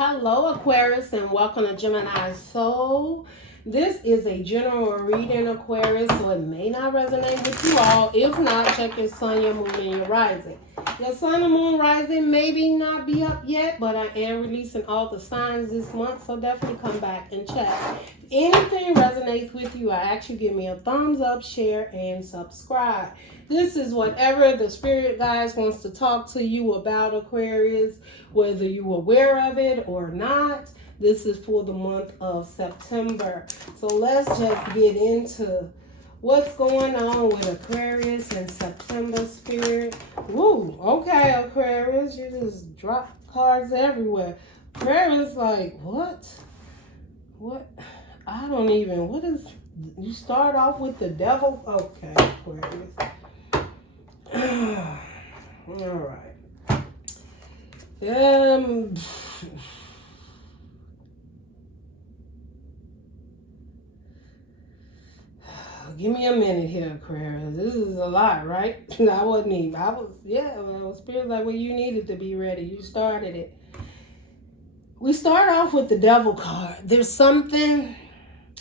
Hello, Aquarius, and welcome to Gemini Soul. This is a general reading, Aquarius, so it may not resonate with you all. If not, check your sun, your moon, and your rising. Your sun and moon rising maybe not be up yet, but I am releasing all the signs this month, so definitely come back and check. If anything resonates with you, I ask you give me a thumbs up, share, and subscribe. This is whatever the spirit guides wants to talk to you about, Aquarius, whether you're aware of it or not. This is for the month of September. So let's just get into what's going on with Aquarius and September, spirit. Woo, okay, Aquarius, you just drop cards everywhere. Aquarius, like, what? What? I don't even, what is, you start off with the devil? Okay, Aquarius. All right. Give me a minute here, Aquarius. This is a lot, right? I wasn't even. I was spirit like, well, you needed to be ready. You started it. We start off with the devil card. There's something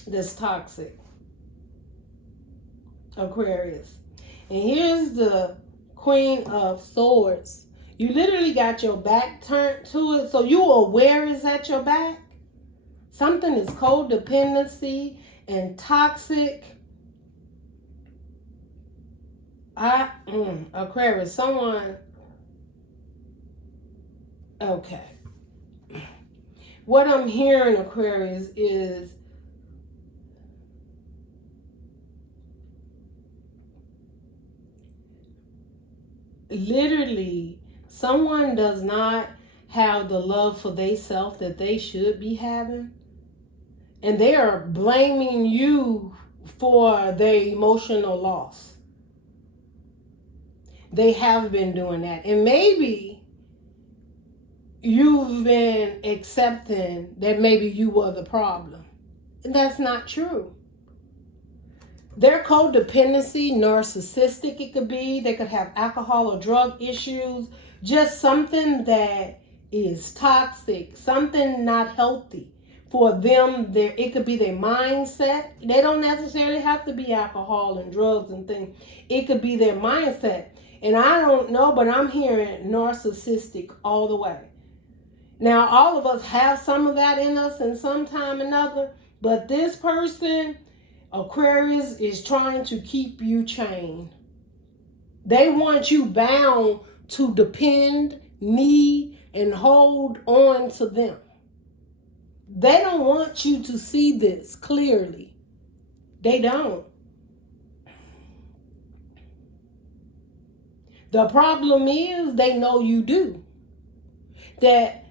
that's toxic, Aquarius. And here's the Queen of Swords. You literally got your back turned to it, so you aware it's at your back. Something is codependency and toxic. Aquarius, someone. Okay. What I'm hearing, Aquarius, is literally someone does not have the love for theyself that they should be having, and they are blaming you for their emotional loss. They have been doing that, and maybe you've been accepting that maybe you were the problem, and that's not true. Their codependency, narcissistic it could be. They could have alcohol or drug issues. Just something that is toxic, something not healthy for them. It could be their mindset. They don't necessarily have to be alcohol and drugs and things. It could be their mindset. And I don't know, but I'm hearing narcissistic all the way. Now, all of us have some of that in us in some time or another, but this person, Aquarius, is trying to keep you chained. They want you bound to depend, need, and hold on to them. They don't want you to see this clearly. They don't. The problem is they know you do. That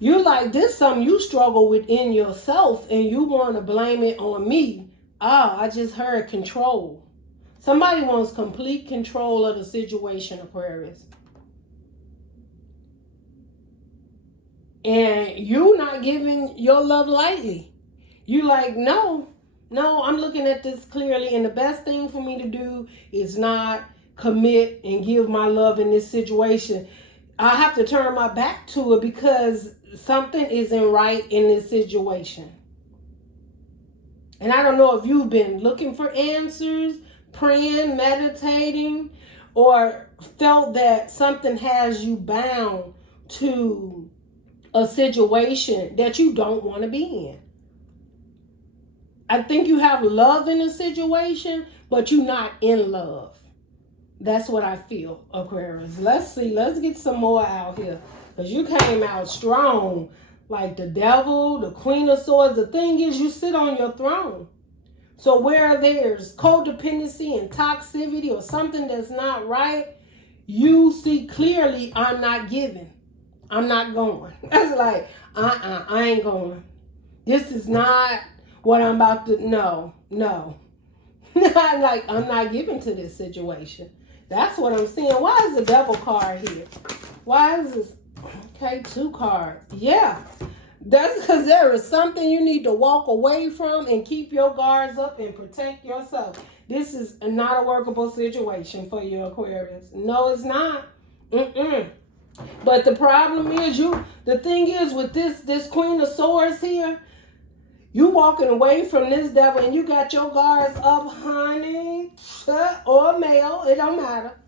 you're like, this is something you struggle with in yourself and you want to blame it on me. I just heard control. Somebody wants complete control of the situation, Aquarius. And you not giving your love lightly. You like, no, I'm looking at this clearly, and the best thing for me to do is not commit and give my love in this situation. I have to turn my back to it because something isn't right in this situation. And I don't know if you've been looking for answers, praying, meditating, or felt that something has you bound to a situation that you don't want to be in. I think you have love in a situation, but you're not in love. That's what I feel, Aquarius. Let's see. Let's get some more out here. Because you came out strong. Like the devil, the Queen of Swords. The thing is, you sit on your throne. So where there's codependency and toxicity or something that's not right, you see clearly, I'm not giving. I'm not going. That's like, I ain't going. This is not what I'm about to, no. Like, I'm not giving to this situation. That's what I'm seeing. Why is the devil card here? Why is this? Okay, 2 cards. Yeah. That's because there is something you need to walk away from and keep your guards up and protect yourself. This is not a workable situation for you, Aquarius. No, it's not. But the problem is the thing is with this Queen of Swords here, you walking away from this devil and you got your guards up, honey, or male, it don't matter.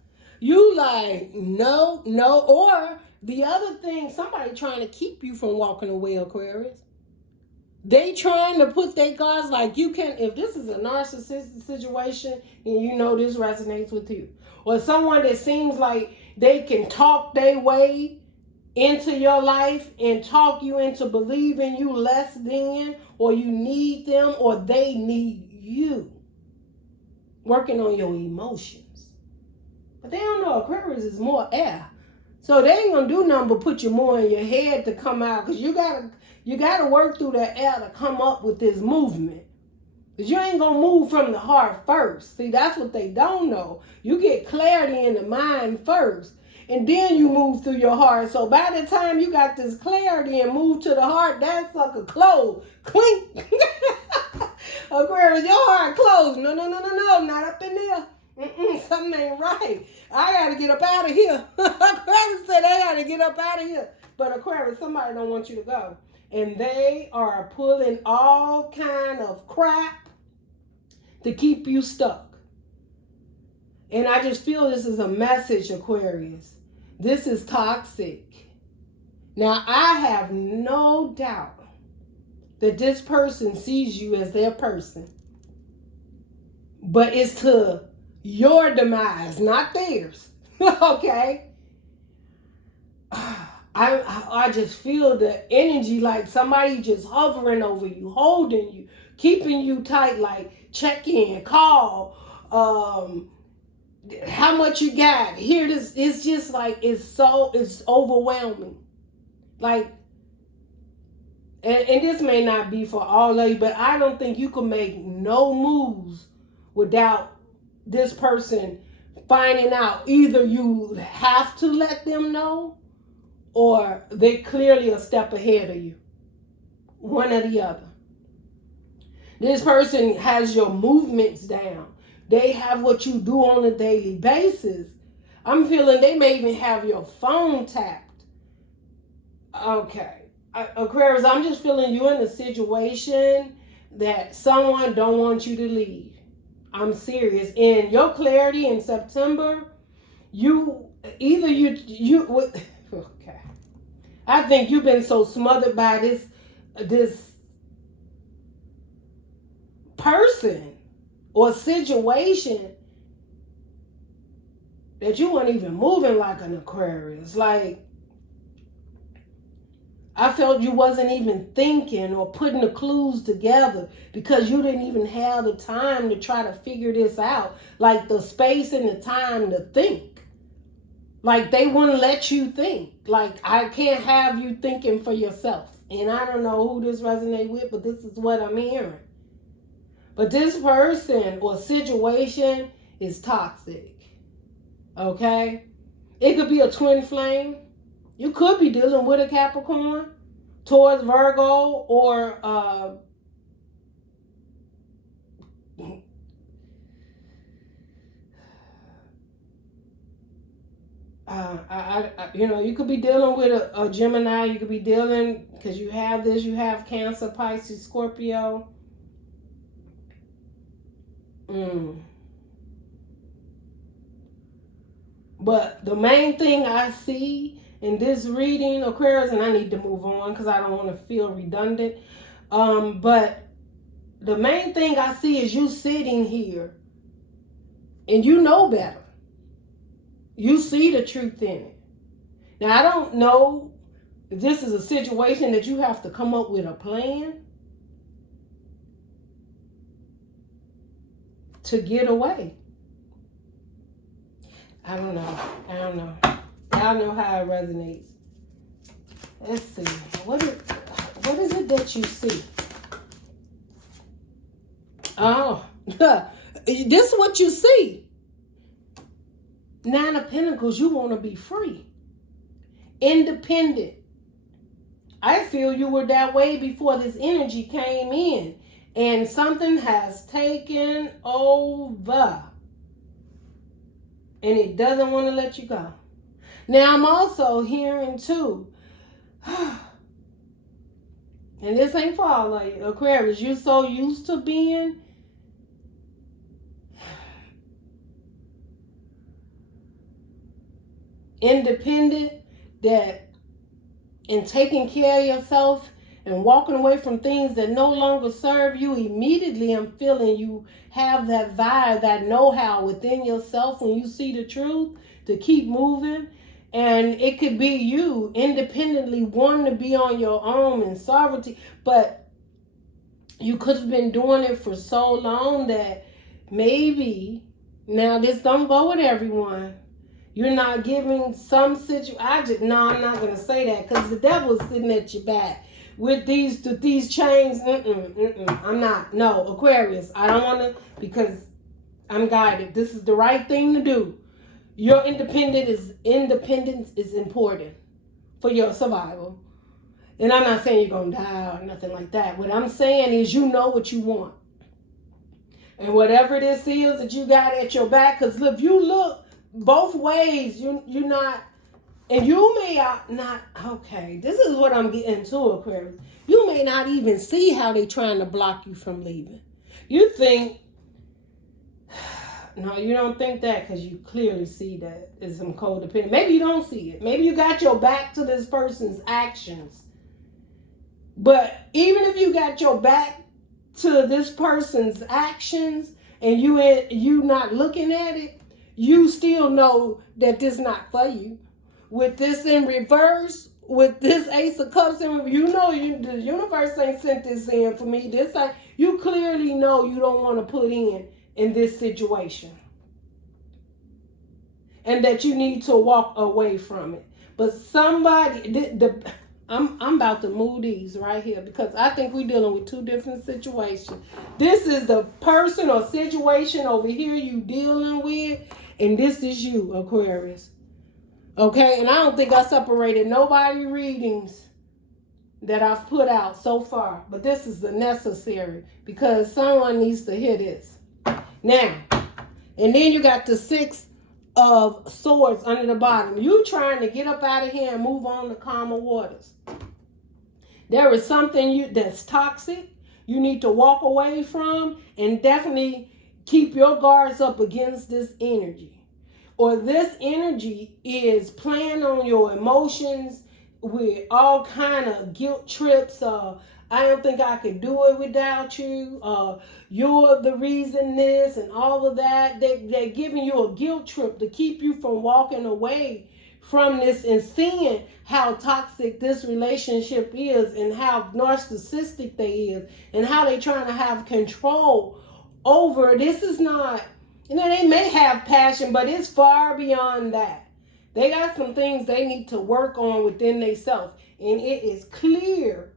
You like, no, or the other thing, somebody trying to keep you from walking away, Aquarius. They trying to put their guards like you can, if this is a narcissistic situation, and you know this resonates with you. Or someone that seems like they can talk their way into your life and talk you into believing you less than, or you need them, or they need you. Working on your emotions. But they don't know Aquarius is more air. So they ain't gonna do nothing but put you more in your head to come out, because you gotta work through that air to come up with this movement. Because you ain't gonna move from the heart first. See, that's what they don't know. You get clarity in the mind first, and then you move through your heart. So by the time you got this clarity and move to the heart, that sucker closed. Clink. Aquarius, your heart closed. No, not up in there. Something ain't right. I gotta get up out of here. Aquarius said I gotta get up out of here. But Aquarius, somebody don't want you to go. And they are pulling all kind of crap to keep you stuck. And I just feel this is a message, Aquarius. This is toxic. Now, I have no doubt that this person sees you as their person. But it's to your demise, not theirs. Okay? I just feel the energy like somebody just hovering over you, holding you, keeping you tight, like check in, call, how much you got. Here this, it's just like it's overwhelming. Like, and this may not be for all of you, but I don't think you can make no moves without this person finding out. Either you have to let them know, or they clearly a step ahead of you. One or the other. This person has your movements down. They have what you do on a daily basis. I'm feeling they may even have your phone tapped. Okay. Aquarius, I'm just feeling you in a situation that someone don't want you to leave. I'm serious. In your clarity in September, okay. I think you've been so smothered by this person or situation that you weren't even moving like an Aquarius. Like, I felt you wasn't even thinking or putting the clues together because you didn't even have the time to try to figure this out. Like the space and the time to think. Like they wouldn't let you think. Like I can't have you thinking for yourself. And I don't know who this resonates with, but this is what I'm hearing. But this person or situation is toxic. Okay? It could be a twin flame. You could be dealing with a Capricorn, towards Virgo, or you could be dealing with a Gemini. You could be dealing, because you have Cancer, Pisces, Scorpio. But the main thing I see in this reading, Aquarius, and I need to move on because I don't want to feel redundant. But the main thing I see is you sitting here and you know better. You see the truth in it. Now, I don't know if this is a situation that you have to come up with a plan to get away. I don't know. Y'all know how it resonates. Let's see. What is it that you see? Oh, this is what you see. 9 of Pentacles, you want to be free. Independent. I feel you were that way before this energy came in. And something has taken over. And it doesn't want to let you go. Now, I'm also hearing too, and this ain't for all of you, Aquarius, you're so used to being independent that and taking care of yourself and walking away from things that no longer serve you. Immediately I'm feeling you have that vibe, that know-how within yourself when you see the truth to keep moving. And it could be you independently wanting to be on your own and sovereignty, but you could have been doing it for so long that maybe, now this don't go with everyone, you're not giving some situation. No, I'm not going to say that because the devil's sitting at your back with these chains. I'm not. No, Aquarius, I don't want to, because I'm guided. This is the right thing to do. Your independence is important for your survival. And I'm not saying you're going to die or nothing like that. What I'm saying is you know what you want. And whatever this is that you got at your back, because if you look both ways, you're not, and you may not, okay, this is what I'm getting to, Aquarius. You may not even see how they're trying to block you from leaving. You think, no, you don't think that because you clearly see that it's some codependent. Maybe you don't see it. Maybe you got your back to this person's actions. But even if you got your back to this person's actions and you not looking at it, you still know that this not for you. With this in reverse, with this Ace of Cups, and you know the universe ain't sent this in for me. This ain't, you clearly know you don't want to put in this situation. And that you need to walk away from it. But somebody, I'm about to move these right here because I think we're dealing with two different situations. This is the person or situation over here you dealing with, and this is you, Aquarius. Okay, and I don't think I separated nobody readings that I've put out so far, but this is the necessary because someone needs to hear this. Now, and then you got the Six of Swords under the bottom. You trying to get up out of here and move on to calmer waters. There is something that's toxic you need to walk away from, and definitely keep your guards up against this energy. Or this energy is playing on your emotions with all kind of guilt trips. I don't think I could do it without you. You're the reason this and all of that. They're giving you a guilt trip to keep you from walking away from this and seeing how toxic this relationship is and how narcissistic they is and how they trying to have control over. This is not, they may have passion, but it's far beyond that. They got some things they need to work on within themselves. And it is clear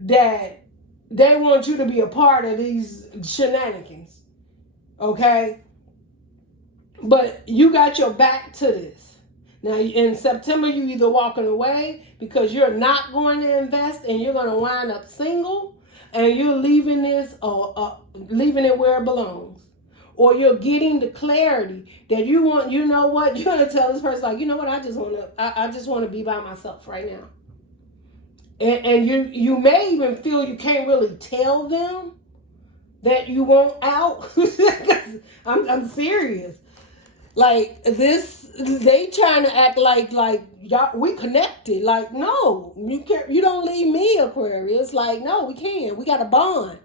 that they want you to be a part of these shenanigans. Okay? But you got your back to this. Now, in September, you either walking away because you're not going to invest and you're going to wind up single and you're leaving this or leaving it where it belongs. Or you're getting the clarity that you want, you know what, you're going to tell this person, like, you know what, I just want to be by myself right now. And you may even feel you can't really tell them that you want out. I'm serious. Like this, they trying to act like y'all, we connected. Like, no, you don't leave me, Aquarius. Like, no, we can't. We got a bond.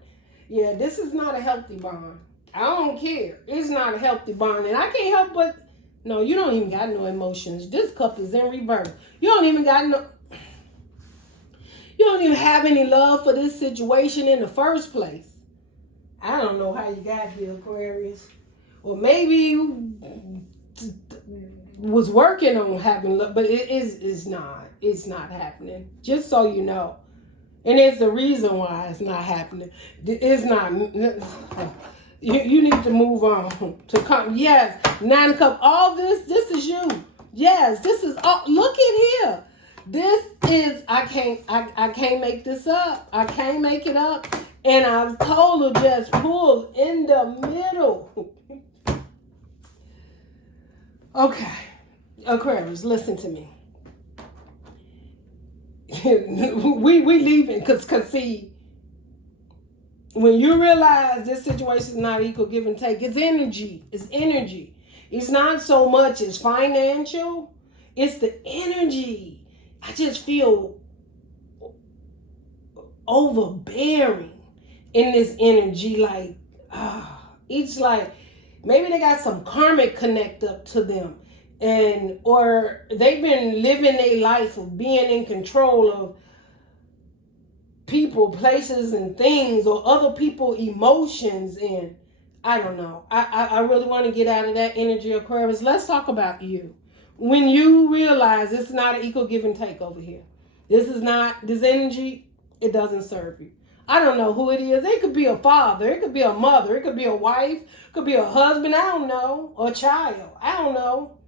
Yeah, this is not a healthy bond. I don't care. It's not a healthy bond. And I can't help but, no, you don't even got no emotions. This cup is in reverse. You don't even have any love for this situation in the first place. I don't know how you got here, Aquarius. Or maybe you was working on having love, but it's not happening. Just so you know. And it's the reason why it's not happening. It's not. You need to move on to come. Yes, 9 of Cups. All this is you. Yes, this is all. Look at here. This is, I can't make this up. I can't make it up. And I've told her just pull in the middle. Okay. Aquarius, listen to me. we leaving because see, when you realize this situation is not equal give and take, it's energy. It's energy. It's not so much as financial. It's the energy. I just feel overbearing in this energy. Like, it's like maybe they got some karmic connect up to them. And or they've been living their life of being in control of people, places, and things, or other people's emotions. And I don't know. I really want to get out of that energy, Aquarius. Let's talk about you. When you realize it's not an equal give and take over here. This is not, this energy, it doesn't serve you. I don't know who it is. It could be a father. It could be a mother. It could be a wife. It could be a husband. I don't know. Or a child. I don't know.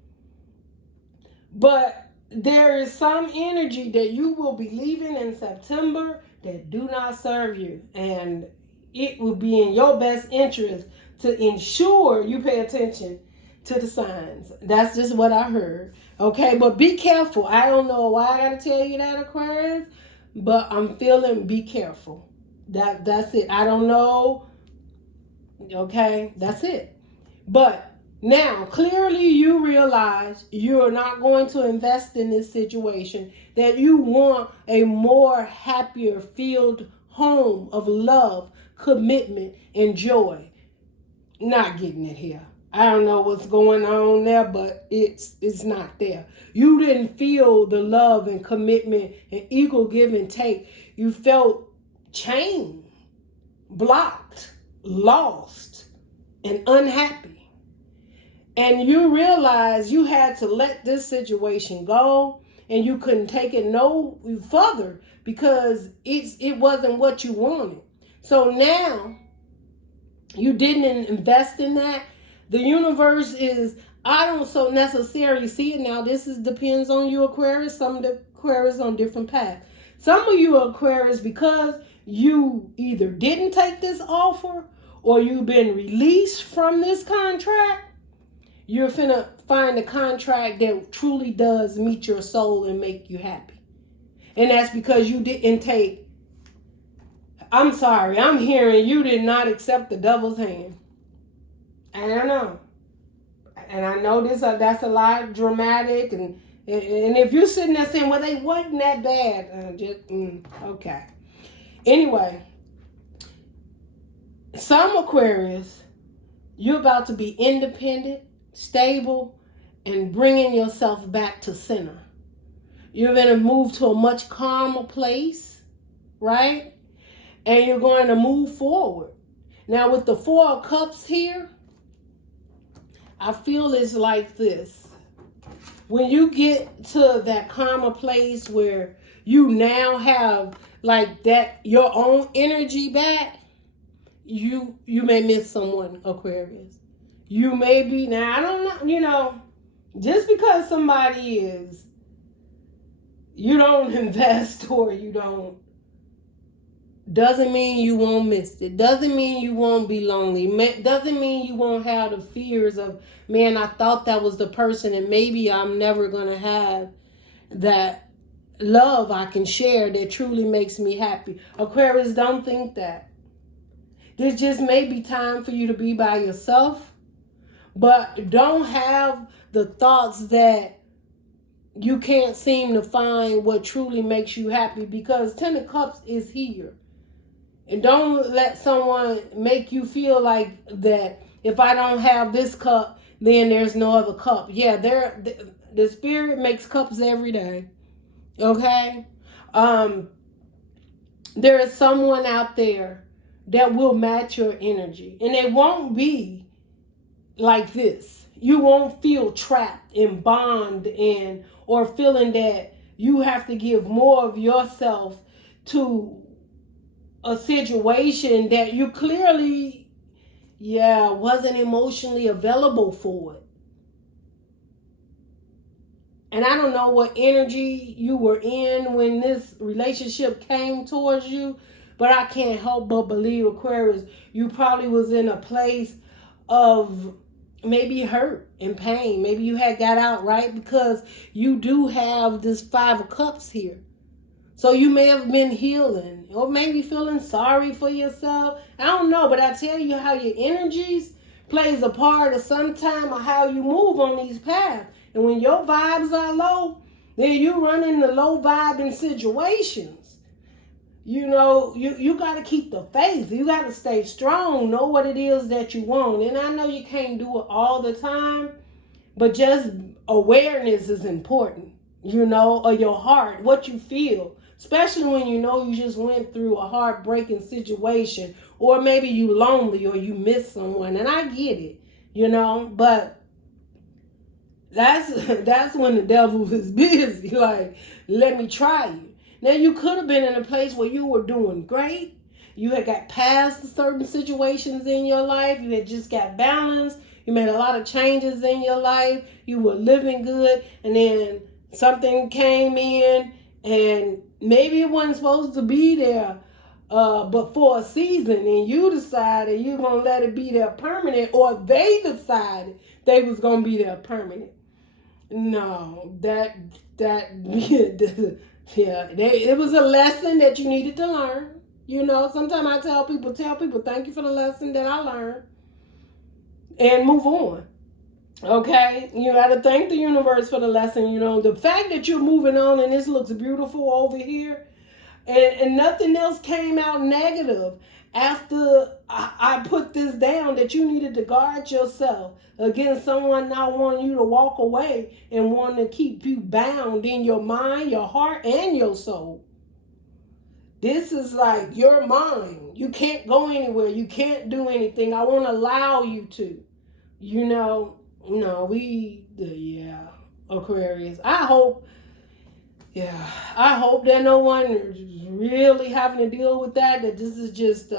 But there is some energy that you will be leaving in September that do not serve you. And it will be in your best interest to ensure you pay attention to the signs. That's just what I heard. Okay, but be careful. I don't know why I got to tell you that, Aquarius, but I'm feeling be careful. That's it. I don't know. Okay, that's it. But now, clearly you realize you're not going to invest in this situation, that you want a more happier, filled home of love, commitment, and joy. Not getting it here. I don't know what's going on there, but it's not there. You didn't feel the love and commitment and equal give and take. You felt chained, blocked, lost, and unhappy. And you realize you had to let this situation go and you couldn't take it no further because it wasn't what you wanted. So now you didn't invest in that. The universe is, I don't so necessarily see it now. This depends on you, Aquarius. Some of the Aquarius on different paths. Some of you Aquarius, because you either didn't take this offer or you've been released from this contract, you're finna find a contract that truly does meet your soul and make you happy. And that's because you didn't take, I'm sorry, I'm hearing you did not accept the devil's hand. I don't know. And I know that's a lot dramatic. And if you're sitting there saying, well, they wasn't that bad. Okay. Anyway, some Aquarius, you're about to be independent, stable, and bringing yourself back to center. You're going to move to a much calmer place, right? And you're going to move forward. Now, with the Four of Cups here, I feel it's like this. When you get to that calmer place where you now have like that, your own energy back, you may miss someone, Aquarius. You may be, now I don't know, just because somebody is, you don't invest or you don't, doesn't mean you won't miss it. Doesn't mean you won't be lonely. Doesn't mean you won't have the fears of, man, I thought that was the person and maybe I'm never going to have that love I can share that truly makes me happy. Aquarius, don't think that. There just may be time for you to be by yourself. But don't have the thoughts that you can't seem to find what truly makes you happy, because Ten of Cups is here. And don't let someone make you feel like that if I don't have this cup, then there's no other cup. Yeah, the spirit makes cups every day. Okay? There is someone out there that will match your energy. And it won't be like this. You won't feel trapped and bond in or feeling that you have to give more of yourself to a situation that you clearly, wasn't emotionally available for it. And I don't know what energy you were in when this relationship came towards you, but I can't help but believe, Aquarius, you probably was in a place of maybe hurt and pain. Maybe you had got out, right? Because you do have this 5 of Cups here. So you may have been healing or maybe feeling sorry for yourself. I don't know, but I tell you how your energies plays a part of sometime of how you move on these paths. And when your vibes are low, then you run into low vibing situations. You know, you got to keep the faith. You got to stay strong. Know what it is that you want. And I know you can't do it all the time, but just awareness is important, you know, of your heart, what you feel. Especially when you know you just went through a heartbreaking situation, or maybe you lonely or you miss someone. And I get it, you know, but that's when the devil is busy. Like, let me try you. Now, you could have been in a place where you were doing great. You had got past certain situations in your life. You had just got balanced. You made a lot of changes in your life. You were living good. And then something came in, and maybe it wasn't supposed to be there, but for a season, and you decided you're going to let it be there permanent, or they decided they was going to be there permanent. No, it was a lesson that you needed to learn. You know, sometimes I tell people, thank you for the lesson that I learned, and move on. Okay, you got to thank the universe for the lesson. You know, the fact that you're moving on and this looks beautiful over here, and nothing else came out negative after I put this down, that you needed to guard yourself against someone not wanting you to walk away and wanting to keep you bound in your mind, your heart, and your soul. This is like your mind. You can't go anywhere. You can't do anything. I won't allow you to. You know. No, Aquarius. I hope that no one is really having to deal with that this is just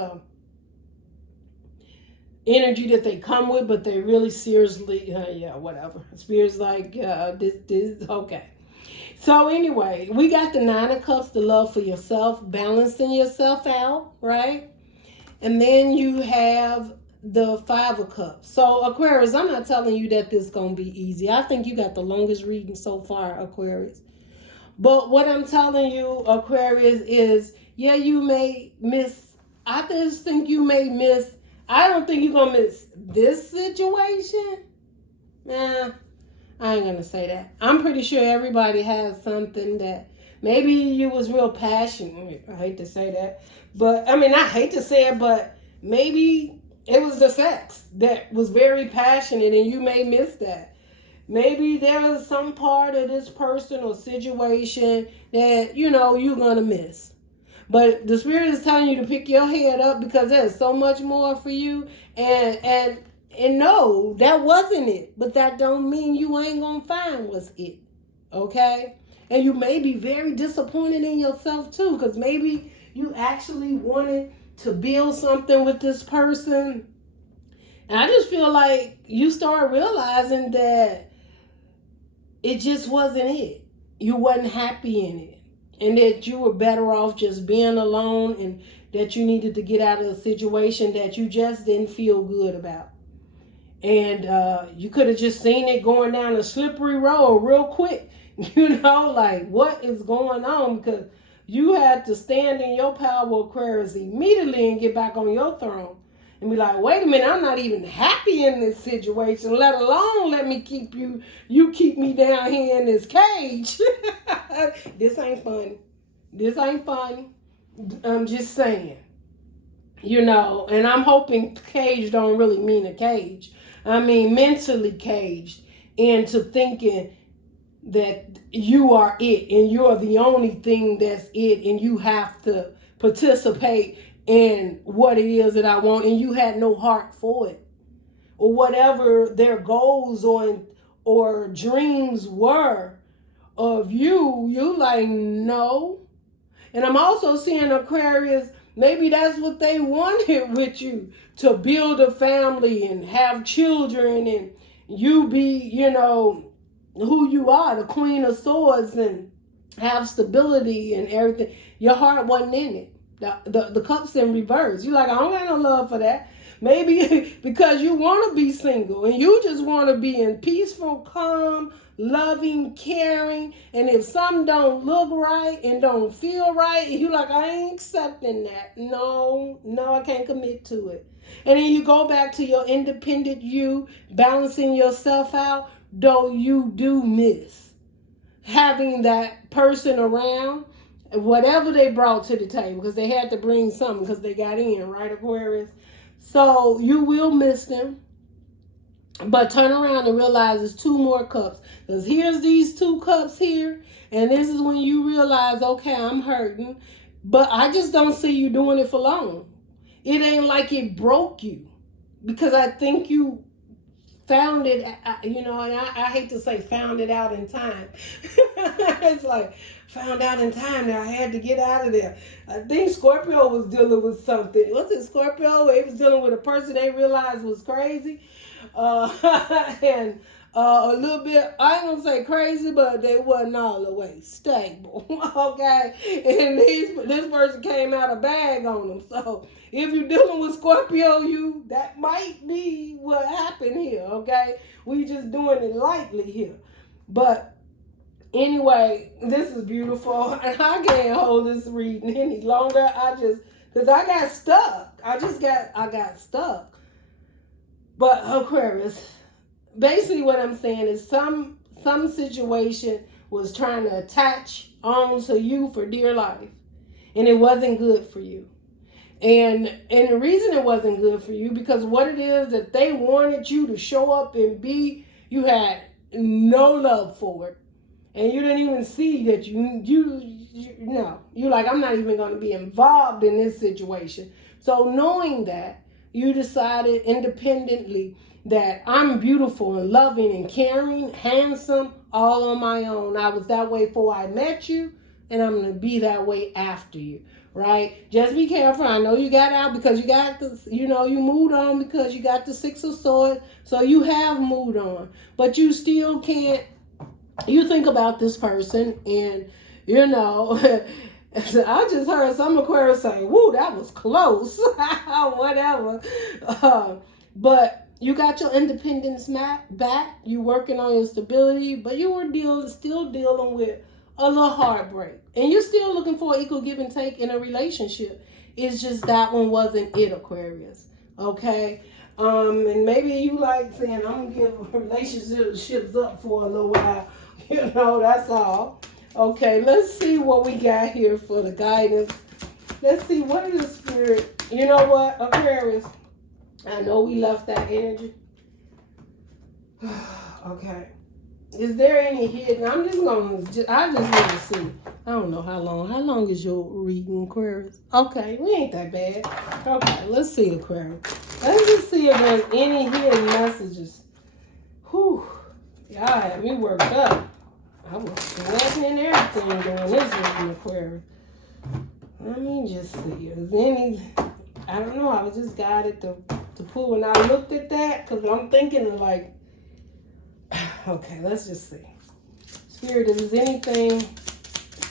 energy that they come with, but they really seriously, whatever. Spirit's like, this, okay. So anyway, we got the 9 of Cups, the love for yourself, balancing yourself out, right? And then you have the 5 of Cups. So Aquarius, I'm not telling you that this is going to be easy. I think you got the longest reading so far, Aquarius. But what I'm telling you, Aquarius, is, you may miss. I just think you may miss. I don't think you're going to miss this situation. Nah, I ain't going to say that. I'm pretty sure everybody has something that maybe you was real passionate. I hate to say that. But, I mean, I hate to say it, but maybe it was the sex that was very passionate and you may miss that. Maybe there was some part of this person or situation that, you know, you're going to miss. But the Spirit is telling you to pick your head up, because there's so much more for you. And no, that wasn't it. But that don't mean you ain't going to find what's it. Okay? And you may be very disappointed in yourself too, because maybe you actually wanted to build something with this person. And I just feel like you start realizing that it just wasn't it. You wasn't happy in it. And that you were better off just being alone, and that you needed to get out of a situation that you just didn't feel good about. And you could have just seen it going down a slippery road real quick. You know, like, what is going on? Because you had to stand in your power, Aquarius, immediately and get back on your throne and be like, wait a minute, I'm not even happy in this situation, let alone let me keep you keep me down here in this cage. This ain't funny. This ain't funny. I'm just saying. You know, and I'm hoping cage don't really mean a cage. I mean mentally caged into thinking that you are it and you're the only thing that's it, and you have to participate in what it is that I want, and you had no heart for it, or whatever their goals or dreams were of you like, no. And I'm also seeing, Aquarius, maybe that's what they wanted with you, to build a family and have children, and you be, you know, who you are, the Queen of Swords, and have stability and everything. Your heart wasn't in it. The cups in reverse. You're like, I don't got no love for that. Maybe because you want to be single and you just want to be in peaceful, calm, loving, caring. And if something don't look right and don't feel right, you like, I ain't accepting that. No, I can't commit to it. And then you go back to your independent you, balancing yourself out, though you do miss having that person around, whatever they brought to the table, because they had to bring something because they got in, right, Aquarius? So you will miss them. But turn around and realize it's 2 more cups. Because here's these 2 cups here. And this is when you realize, okay, I'm hurting. But I just don't see you doing it for long. It ain't like it broke you. Because I think you found it, and I hate to say found it out in time. It's like, found out in time that I had to get out of there. I think Scorpio was dealing with something. Was it Scorpio? He was dealing with a person they realized was crazy. And a little bit, I ain't gonna say crazy, but they wasn't all the way stable. Okay? And this person came out a bag on them. So if you're dealing with Scorpio, that might be what happened here. Okay? We just doing it lightly here. But anyway, this is beautiful. And I can't hold this reading any longer. Because I got stuck. I got stuck. But Aquarius, basically what I'm saying is some situation was trying to attach on to you for dear life. And it wasn't good for you. And the reason it wasn't good for you, because what it is that they wanted you to show up and be, you had no love for it. And you didn't even see that you're like, I'm not even going to be involved in this situation. So knowing that, you decided independently that I'm beautiful and loving and caring, handsome, all on my own. I was that way before I met you, and I'm going to be that way after you, right? Just be careful. I know you got out because you got the, you moved on because you got the 6 of Swords. So you have moved on, but you still can't, you think about this person and, I just heard some Aquarius say, woo, that was close. Whatever. But you got your independence back. You working on your stability, but you were still dealing with a little heartbreak. And you're still looking for equal give and take in a relationship. It's just that one wasn't it, Aquarius. Okay? And maybe you like saying, I'm going to give relationships up for a little while. That's all. Okay, let's see what we got here for the guidance. Let's see, what is the spirit? You know what, Aquarius? I know we left that energy. Okay. Is there any hidden? I just want to see. I don't know how long. How long is your reading, Aquarius? Okay, we ain't that bad. Okay, let's see, Aquarius. Let's just see if there's any hidden messages. Whew. Y'all had me worked up. I was sweating and everything during this reading, Aquarius. Let me just see. Is any? I don't know. I was just guided to pull. When I looked at that, because I'm thinking of like, okay, let's just see. Spirit, is there anything,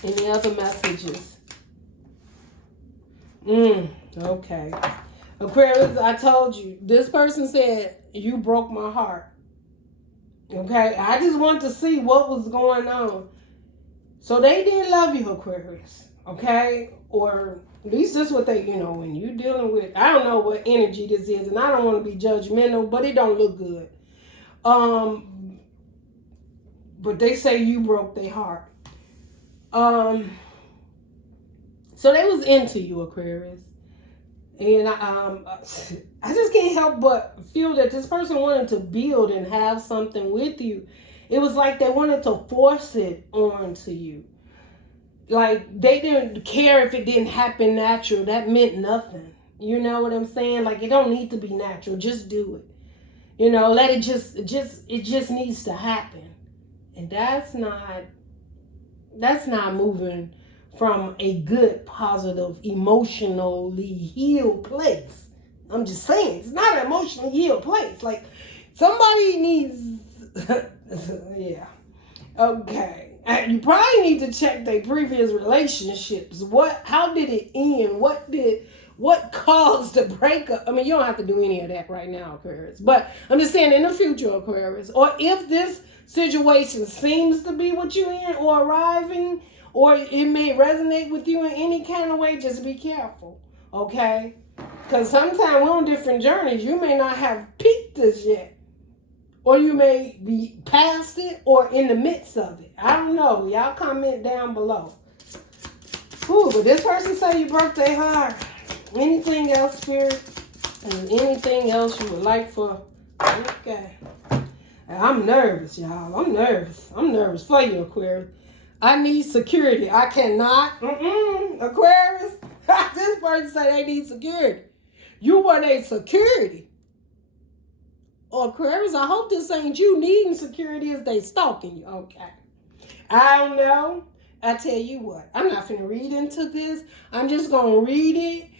any other messages? Okay. Aquarius, I told you. This person said, you broke my heart. Okay, I just wanted to see what was going on. So they did love you, Aquarius. Okay, or at least that's what they, when you dealing with, I don't know what energy this is, and I don't want to be judgmental, but it don't look good. But they say you broke their heart. So they was into you, Aquarius. And I just can't help but feel that this person wanted to build and have something with you. It was like they wanted to force it onto you. Like they didn't care if it didn't happen natural. That meant nothing. You know what I'm saying? Like it don't need to be natural. Just do it. Let it it just needs to happen. And that's not moving from a good, positive, emotionally healed place. I'm just saying, it's not an emotionally healed place. Like, somebody needs, yeah. Okay. You probably need to check their previous relationships. How did it end? What what caused the breakup. I mean, you don't have to do any of that right now, Aquarius. But I'm just saying in the future, Aquarius. Or if this situation seems to be what you're in or arriving, or it may resonate with you in any kind of way, just be careful, okay? Because sometimes we're on different journeys. You may not have peaked this yet. Or you may be past it or in the midst of it. I don't know. Y'all comment down below. Ooh, but this person say you broke their heart. Anything else, Spirit? And anything else you would like for? Okay. I'm nervous, y'all. I'm nervous. I'm nervous for you, Aquarius. I need security. I cannot. Aquarius. This person say they need security. You want a security. Or Aquarius, I hope this ain't you needing security as they stalking you. Okay. I don't know. I tell you what, I'm not finna read into this. I'm just gonna read it.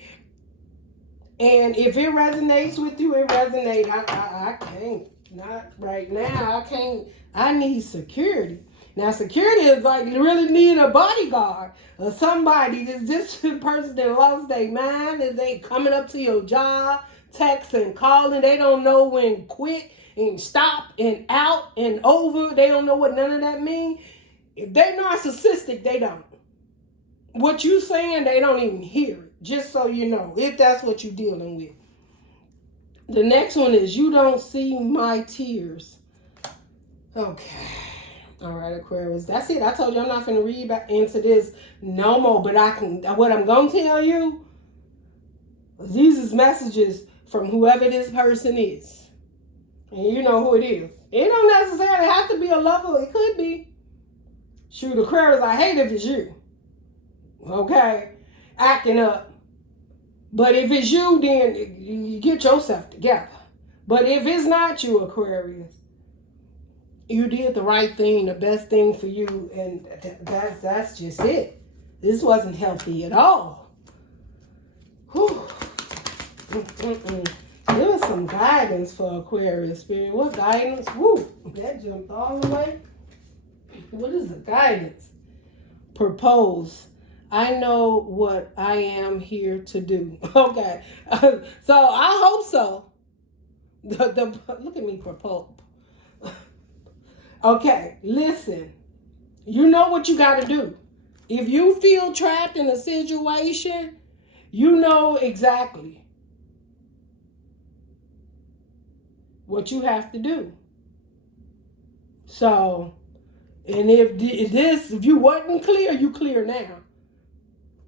And if it resonates with you, it resonates. I can't. Not right now. I can't. I need security. Now, security is like you really need a bodyguard or somebody. Is this person that lost their mind? Is they coming up to your job, texting, calling? They don't know when quit and stop and out and over. They don't know what none of that means. If they're narcissistic, they don't. What you saying, they don't even hear it. Just so you know, if that's what you're dealing with. The next one is, you don't see my tears. Okay. All right, Aquarius. That's it. I told you I'm not going to read back into this no more. But what I'm going to tell you, these is messages from whoever this person is. And you know who it is. It don't necessarily have to be a lover. It could be. Shoot, Aquarius, I hate if it's you. Okay? Acting up. But if it's you, then you get yourself together. But if it's not you, Aquarius, you did the right thing, the best thing for you, and that's just it. This wasn't healthy at all. Whew. There was some guidance for Aquarius, Spirit. What guidance? Woo, that jumped all the way. What is the guidance? Propose. I know what I am here to do. Okay. So I hope so. Look at me propose. Okay, listen. You know what you got to do. If you feel trapped in a situation, you know exactly what you have to do. So, and if you wasn't clear, you clear now.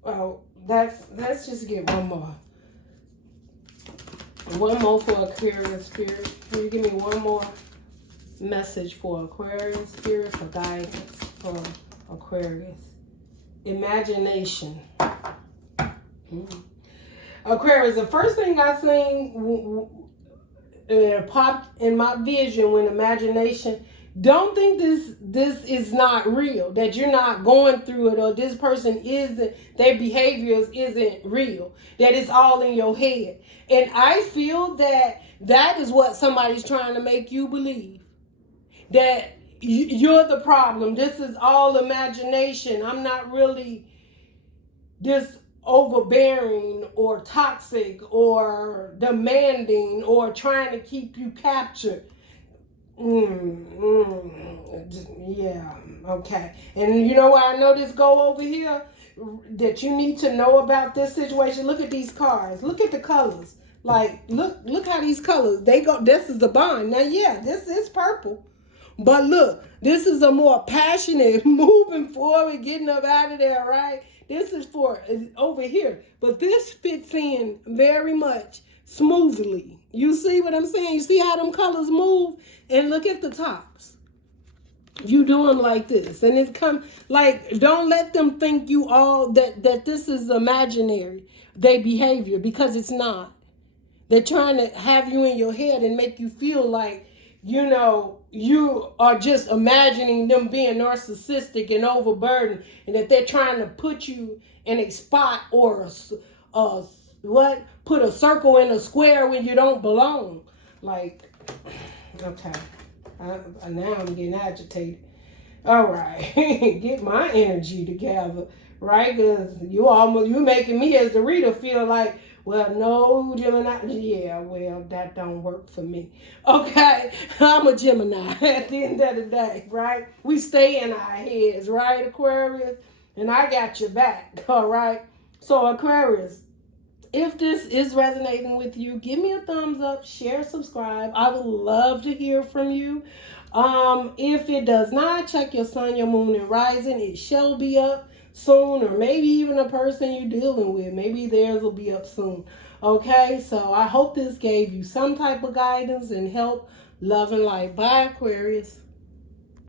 Well, let's just get one more. One more for Aquarius, Spirit. Can you give me one more message for Aquarius, Spirit, for guidance for Aquarius? Imagination. Aquarius, the first thing I seen popped in my vision when imagination. Don't think this is not real, that you're not going through it, or this person isn't, their behaviors isn't real, that it's all in your head. And I feel that is what somebody's trying to make you believe, that you're the problem. This is all imagination. I'm not really this overbearing or toxic or demanding or trying to keep you captured. Yeah, okay. And you know why I know this go over here? That you need to know about this situation. Look at these cards. Look at the colors. Like, look how these colors, they go, this is the bond. Now, yeah, this is purple. But look, this is a more passionate, moving forward, getting up out of there, right? This is for over here. But this fits in very much smoothly. You see what I'm saying? You see how them colors move? And look at the tops. You doing like this. And it come like, don't let them think you all that this is imaginary, their behavior, because it's not. They're trying to have you in your head and make you feel like, you know, you are just imagining them being narcissistic and overburdened, and that they're trying to put you in a spot or put a circle in a square when you don't belong. Like, okay. Now I'm getting agitated. All right. Get my energy together, right? Because you making me as the reader feel like Well, no, Gemini. Yeah, well, that don't work for me. Okay, I'm a Gemini at the end of the day, right? We stay in our heads, right, Aquarius? And I got your back, all right? So, Aquarius, if this is resonating with you, give me a thumbs up, share, subscribe. I would love to hear from you. If it does not, check your sun, your moon, and rising. It shall be up soon, or maybe even a person you're dealing with. Maybe theirs will be up soon. Okay, so I hope this gave you some type of guidance and help. Love and light. Bye, Aquarius.